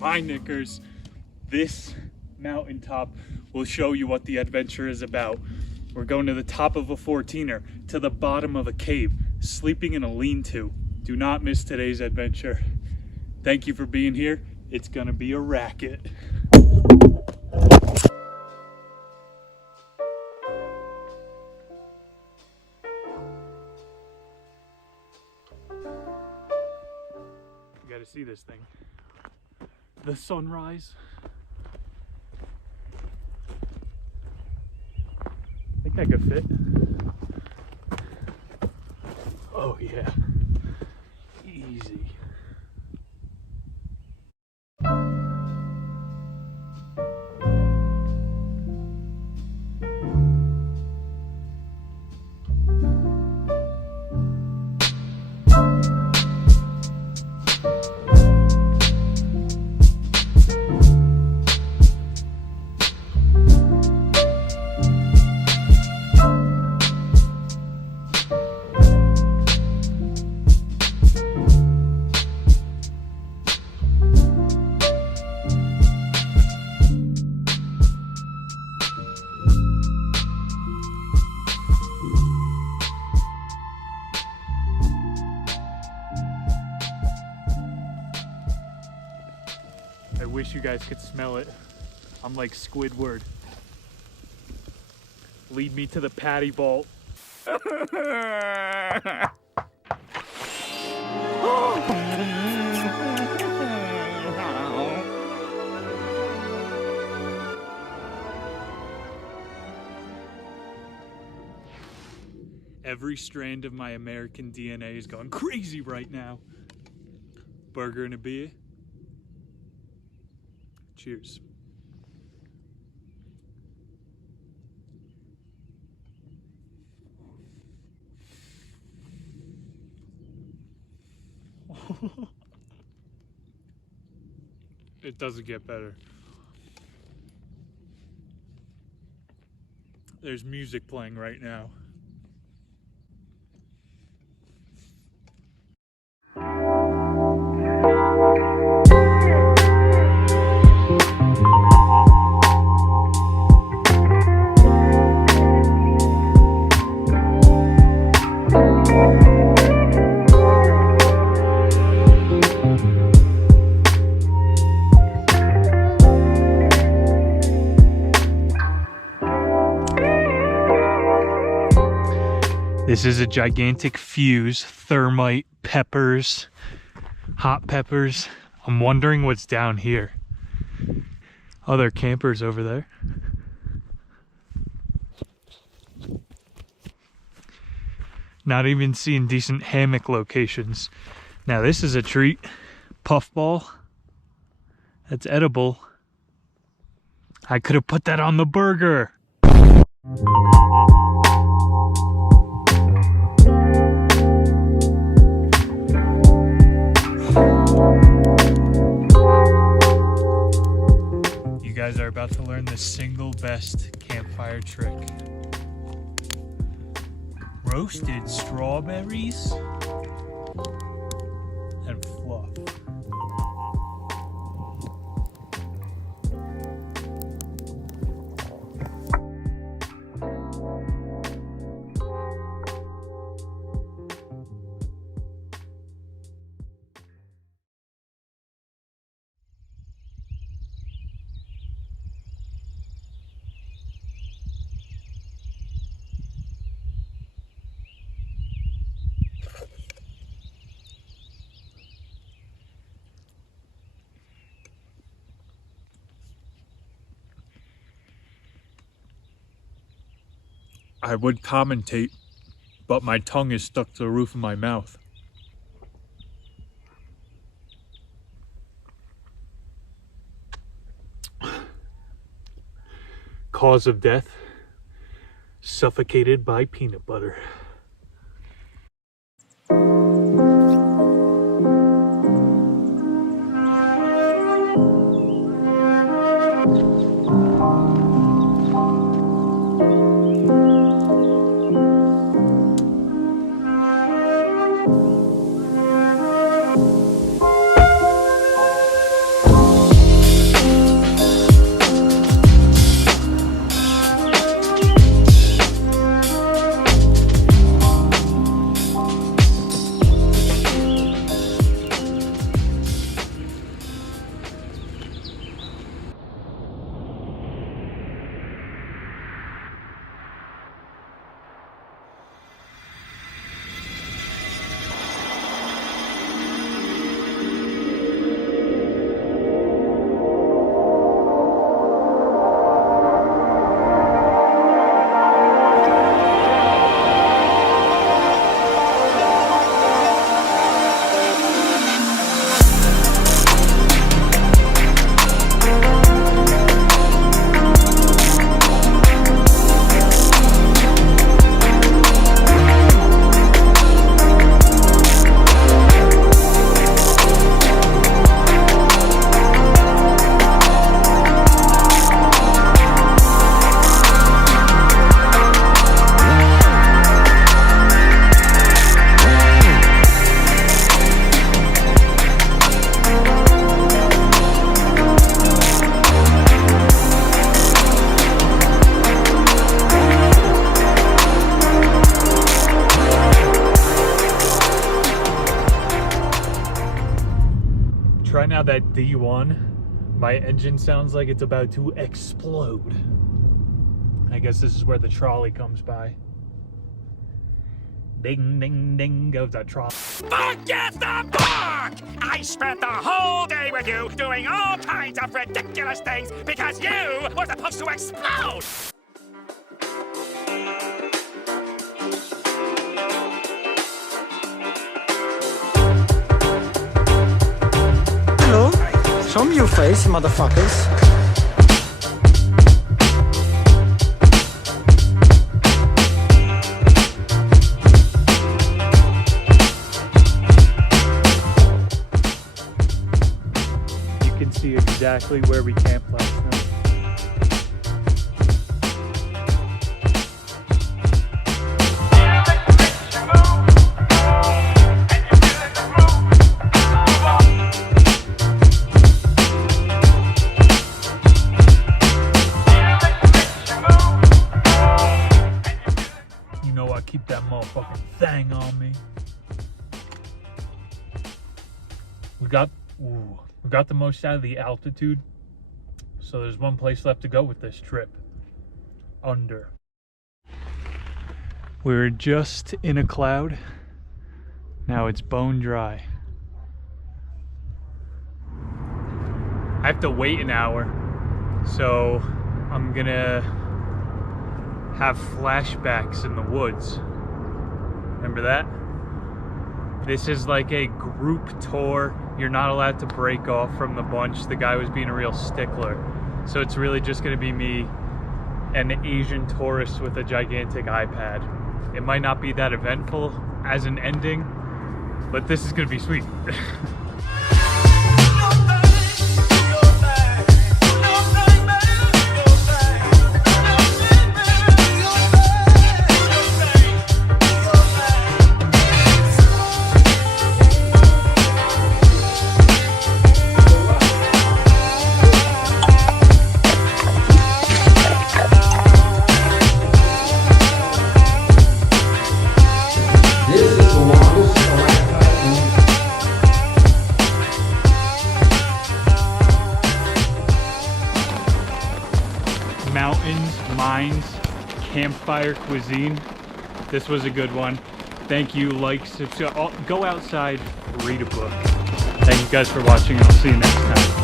my knickers. This mountaintop will show you what the adventure is about. We're going to the top of a 14er, to the bottom of a cave, sleeping in a lean-to. Do not miss today's adventure. Thank you for being here. It's gonna be a racket. You gotta see this thing. The sunrise. I think I could fit. Oh yeah, easy. I wish you guys could smell it. I'm like Squidward. Lead me to the patty vault. Every strand of my American DNA is going crazy right now. Burger and a beer. Cheers. It doesn't get better. There's music playing right now. This is a gigantic fuse, thermite, peppers, hot peppers. I'm wondering what's down here. Oh, there are campers over there. Not even seeing decent hammock locations. Now this is a treat. Puffball. That's edible. I could have put that on the burger. You guys are about to learn the single best campfire trick. Roasted strawberries and fluff. I would commentate, but my tongue is stuck to the roof of my mouth. Cause of death, suffocated by peanut butter. Try now that D1. My engine sounds like it's about to explode. I guess this is where the trolley comes by. Ding, ding, ding goes the trolley. Forget the park! I spent the whole day with you doing all kinds of ridiculous things because you were supposed to explode! Hello, show me your face, motherfuckers. You can see exactly where we camped last night. Keep that motherfucking thing on me. We got the most out of the altitude, so there's one place left to go with this trip. Under. We were just in a cloud. Now it's bone dry. I have to wait an hour, so I'm gonna have flashbacks in the woods. Remember that? This is like a group tour. You're not allowed to break off from the bunch. The guy was being a real stickler. So it's really just gonna be me and an Asian tourist with a gigantic iPad. It might not be that eventful as an ending, but this is gonna be sweet. Mountains, mines, campfire cuisine. This was a good one. Thank you. Like, subscribe, go outside, read a book. Thank you guys for watching, and I'll see you next time.